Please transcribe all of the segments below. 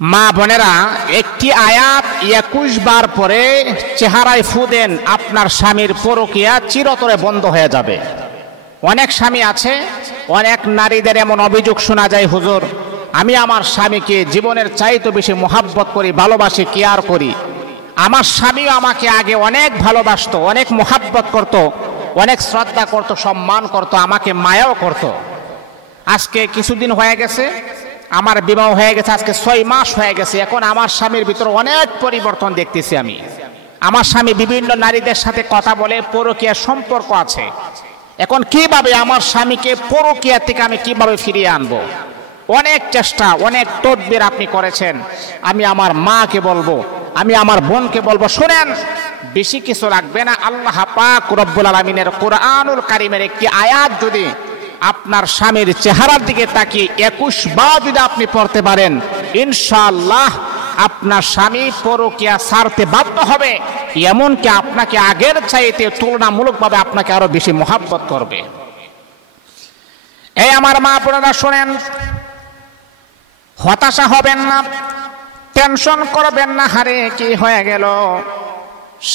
মা বোনেরা, একটি আয়াত 21 বার পরে চেহারায় ফু দেন, আপনার স্বামীর পরকীয়া চিরতরে বন্ধ হয়ে যাবে। অনেক স্বামী আছে, অনেক নারীদের এমন অভিযোগ শোনা যায়, হুজুর আমি আমার স্বামীকে জীবনের চাইতে বেশি মোহাব্বত করি, ভালোবাসি, কেয়ার করি। আমার স্বামীও আমাকে আগে অনেক ভালোবাসতো, অনেক মোহাব্বত করত, অনেক শ্রদ্ধা করত, সম্মান করত, আমাকে মায়াও করত। আজকে কিছুদিন হয়ে গেছে, আমার বিবাহ হয়ে গেছে, আজকে 6 মাস হয়ে গেছে। এখন আমার স্বামীর ভিতরে অনেক পরিবর্তন দেখতেছি আমি। আমার স্বামী বিভিন্ন নারীদের সাথে কথা বলে, পরকীয়ার সম্পর্ক আছে। এখন কিভাবে আমার স্বামীকে পরকীয়া থেকে আমি কিভাবে ফিরিয়ে আনবো? অনেক চেষ্টা, অনেক তদবির আপনি করেছেন। আমি আমার মাকে বলবো, আমি আমার বোনকে বলবো, শুনেন বেশি কিছু লাগবে না। আল্লাহ পাক রব্বুল আলামিনের কোরআনুল কারীমের একটি আয়াত যদি আপনার স্বামীর চেহারার দিকে তাকিয়ে 21 বার যদি আপনি পড়তে পারেন, ইনশাআল্লাহ আপনার স্বামী পরকীয়া ছাড়তে বাধ্য হবে, এমনকি আপনাকে আগের চাইতে তুলনামূলকভাবে আপনাকে আরো বেশি মোহাব্বত করবে। এই আমার মা বোনেরা শুনেন, হতাশা হবেন না, টেনশন করবেন না, হারে কি হয়ে গেল।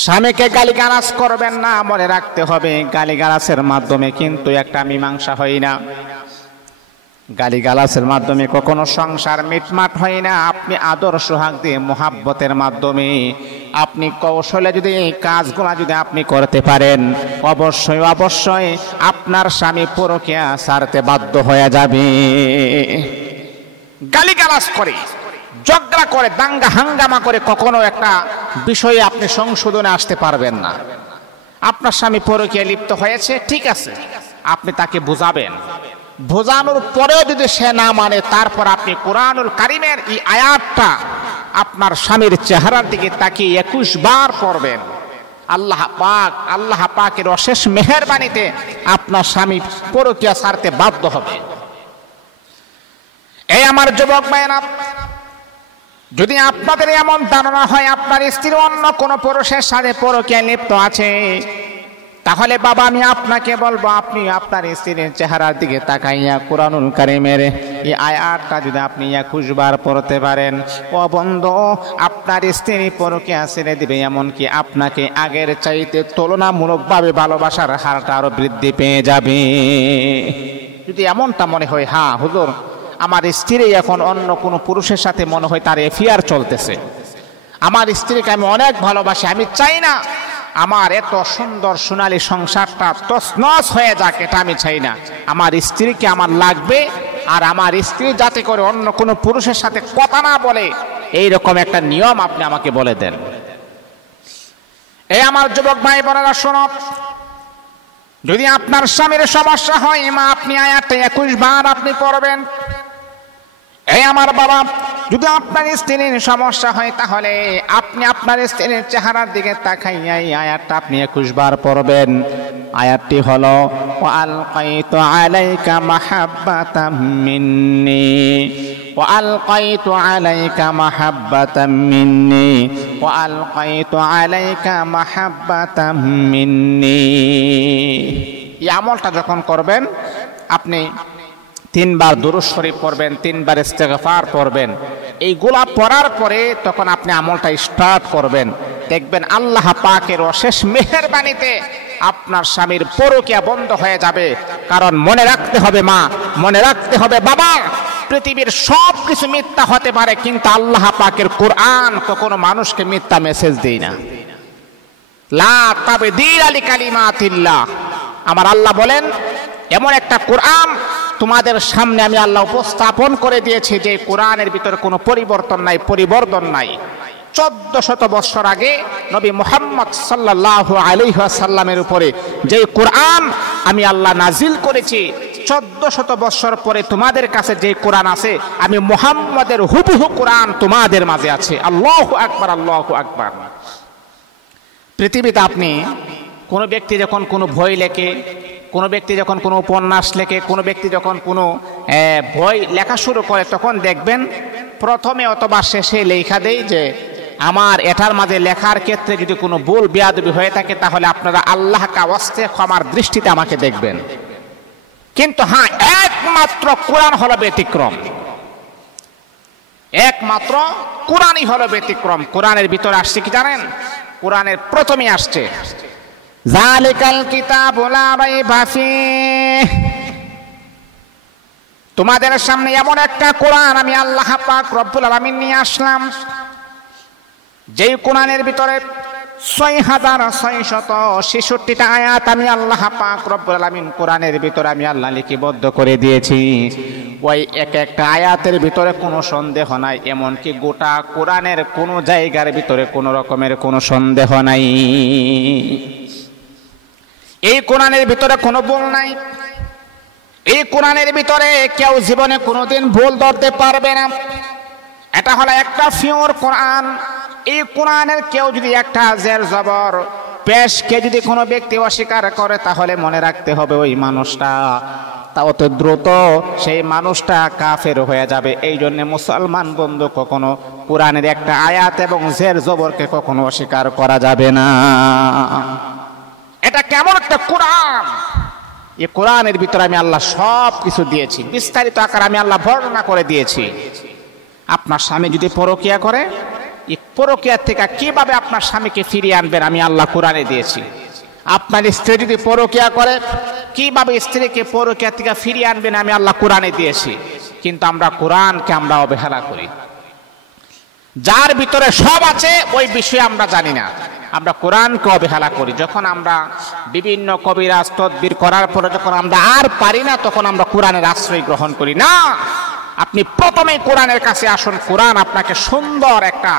স্বামীকে গালিগালাজ করবেন না। মনে রাখতে হবে, গালিগালাজের মাধ্যমে কিন্তু একটা মীমাংসা হয় না, গালিগালাজের মাধ্যমে কখনো সংসার মিটমাট হয় না। আপনি আদর সোহাগ দিয়ে মোহাব্বতের মাধ্যমে আপনি কৌশলে যদি এই কাজগুলো যদি আপনি করতে পারেন, অবশ্যই অবশ্যই আপনার স্বামী পরকীয়া ছাড়তে বাধ্য হয়ে যাবে। গালিগালাজ করে, ঝগড়া করে, দাঙ্গা হাঙ্গামা করে কখনো একটা বিষয়ে আপনি সংশোধনে আসতে পারবেন না। আপনার স্বামী পরকীয়ায় লিপ্ত হয়েছে, ঠিক আছে, আপনি তাকে বুঝাবেন। বোঝানোর পরেও যদি সে না মানে, তারপর আপনি কোরআনুল কারীমের এই আয়াতটা আপনার স্বামীর চেহারার দিকে তাকিয়ে 21 বার পড়বেন। আল্লাহ পাকের অশেষ মেহেরবানিতে আপনার স্বামী পরকীয়া ছাড়তে বাধ্য হবে। এই আমার যুবক ভাইয়েরা, যদি আপনাদের এমন ধারণা হয় আপনার স্ত্রী অন্য কোনো পুরুষের সাথে পরকীয়ায় লিপ্ত আছে, তাহলে বাবা আমি আপনাকে বলবো, আপনি আপনার স্ত্রীর চেহারার দিকে তাকাইয়া কোরআনুল কারীমের এই আয়াতটা যদি আপনি 21 বার পড়তে পারেন, ও বন্ধু, আপনার স্ত্রী পরকীয়া ছেড়ে দিবে, এমনকি আপনাকে আগের চাইতে তুলনামূলকভাবে ভালোবাসার হারটা আরো বৃদ্ধি পেয়ে যাবে। যদি এমনটা মনে হয়, হ্যাঁ হুজুর আমার স্ত্রী এখন অন্য কোনো পুরুষের সাথে মনে হয় তার অ্যাফেয়ার চলতেছে, আমার স্ত্রীকে আমি অনেক ভালোবাসি, আমি চাই না আমার এত সুন্দর সোনালী সংসারটা তছনছ হয়ে যাক, এটা আমি চাই না। আমার স্ত্রীকে আমার লাগবে, আর আমার স্ত্রী যাতে করে অন্য কোনো পুরুষের সাথে কথা না বলে, এইরকম একটা নিয়ম আপনি আমাকে বলে দেন। এই আমার যুবক ভাই বোনেরা শোনো, যদি আপনার স্বামীর সমস্যা হয়, মা আপনি আয়াতটা 21 বার আপনি পড়বেন। এই আমার বাবা, যদি আপনার স্ত্রীর সমস্যা হয়, তাহলে আপনি আপনার স্ত্রীর চেহারার দিকে তাকাইয়া এই আয়াতটা আপনি 21 বার পড়বেন। আয়াতটি হলো, ওয়ালকাইতু আলাইকা মাহাব্বাতাম মিন্নি, ওয়ালকাইতু আলাইকা মাহাব্বাতাম মিন্নি, ওয়ালকাইতু আলাইকা মাহাব্বাতাম মিন্নি। এই আমলটা যখন করবেন, আপনি 3 বার দুরূদ শরীফ পড়বেন, 3 বার ইস্তেগফার পড়বেন। এইগুলা পড়ার পরে তখন আপনি আমলটা স্টার্ট করবেন, দেখবেন আল্লাহ পাকের অশেষ মেহেরবানিতে আপনার স্বামীর পরকীয়া বন্ধ হয়ে যাবে। কারণ মনে রাখতে হবে মা, মনে রাখতে হবে বাবা, পৃথিবীর সব কিছু মিথ্যা হতে পারে, কিন্তু আল্লাহ পাকের কোরআন কখনো মানুষকে মিথ্যা মেসেজ দেয় না। লা তাবদীলা লিকালিমাতিল্লাহ, আমার আল্লাহ বলেন, এমন একটা কোরআন তোমাদের সামনে আমি আল্লাহ উপস্থাপন করে দিয়েছি যে কোরআনের ভিতরে কোনো পরিবর্তন নাই, পরিবর্তন নাই। 1400 বছর আগে নবী মুহাম্মদ সাল্লাল্লাহু আলাইহি ওয়াসাল্লামের উপরে যে কোরআন আমি আল্লাহ নাজিল করেছি, 1400 বছর পরে তোমাদের কাছে যে কোরআন আছে, আমি মুহাম্মদের হুবহু কোরআন তোমাদের মাঝে আছে। আল্লাহু আকবার, আল্লাহু আকবার। পৃথিবীতে আপনি কোনো ব্যক্তি যখন কোনো বই লেখে, কোনো ব্যক্তি যখন কোনো উপন্যাস লেখে, কোনো ব্যক্তি যখন কোনো বই লেখা শুরু করে, তখন দেখবেন প্রথমে অথবা শেষে লেখা দেয় যে আমার এটার মাঝে লেখার ক্ষেত্রে যদি কোনো ভুল বেয়াদবি হয়ে থাকে, তাহলে আপনারা আল্লাহ কা ওয়াস্তে ক্ষমার দৃষ্টিতে আমাকে দেখবেন। কিন্তু হ্যাঁ, একমাত্র কোরআন হলো ব্যতিক্রম। একমাত্র কোরআনই হলো ব্যতিক্রম। কোরআনের ভিতরে আসছে কি জানেন? কোরআনের প্রথমে আসছে যালিকাল কিতাবু লা রাইবা ফীহ। তোমাদের সামনে এমন একটা কোরআন আমি আল্লাহ পাক রব্বুল আলামিন নিয়ে আসলাম, যেই কোরআনের ভিতরে ৬৬৬৬টা আয়াত আমি আল্লাহ পাক রব্বুল আলামিন কোরআনের ভিতরে আমি আল্লাহ লিপিবদ্ধ করে দিয়েছি। ওই এক একটা আয়াতের ভিতরে কোনো সন্দেহ নাই, এমনকি গোটা কোরআনের কোনো জায়গার ভিতরে কোনো রকমের কোনো সন্দেহ নাই। এই কোরআনের ভিতরে কোনো ভুল নাই। এই কোরআনের ভিতরে কেউ জীবনে কোনোদিন ভুল ধরতে পারবে না। এটা হলো একটা পিওর কোরআন। এই কোরআনের কেউ যদি একটা জের জবর পেশকে যদি কোনো ব্যক্তি অস্বীকার করে, তাহলে মনে রাখতে হবে ওই মানুষটা তাও তো দ্রুত সেই মানুষটা কাফের হয়ে যাবে। এই জন্য মুসলমান বন্ধু কখনো কোরআনের একটা আয়াত এবং জের জবরকে কখনো অস্বীকার করা যাবে না। এটা কেমন একটা কোরআন! এই কোরআনের ভিতরে আমি আল্লাহ সব কিছু দিয়েছি, বিস্তারিত আকার আমি আল্লাহ বর্ণনা করে দিয়েছি। আপনার স্বামী যদি পরকিয়া করে, এই পরকিয়া থেকে কিভাবে আপনার স্বামীকে ফিরিয়ে আনবেন আমি আল্লাহ কোরআনে দিয়েছি। আপনার স্ত্রী যদি পরকিয়া করে, কিভাবে স্ত্রীকে পরকিয়া থেকে ফিরিয়ে আনবেন আমি আল্লাহ কোরআনে দিয়েছি। কিন্তু আমরা কোরআনকে আমরা অবহেলা করি। যার ভিতরে সব আছে ওই বিষয়ে আমরা জানি না, আমরা কোরআনকে অবহেলা করি। যখন আমরা বিভিন্ন কবিরাজ তদবির করার পরে যখন আমরা আর পারি না, তখন আমরা কোরআনের আশ্রয় গ্রহণ করি না। আপনি প্রথমে কোরআনের কাছে আসুন, কোরআন আপনাকে সুন্দর একটা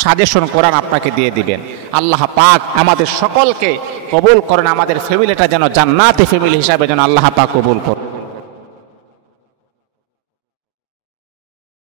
সাজেশন কোরআন আপনাকে দিয়ে দিবেন। আল্লাহ পাক আমাদের সকলকে কবুল করেন, আমাদের ফ্যামিলিটা যেন জান্নাতি ফ্যামিলি হিসাবে যেন আল্লাহ পাক কবুল করেন।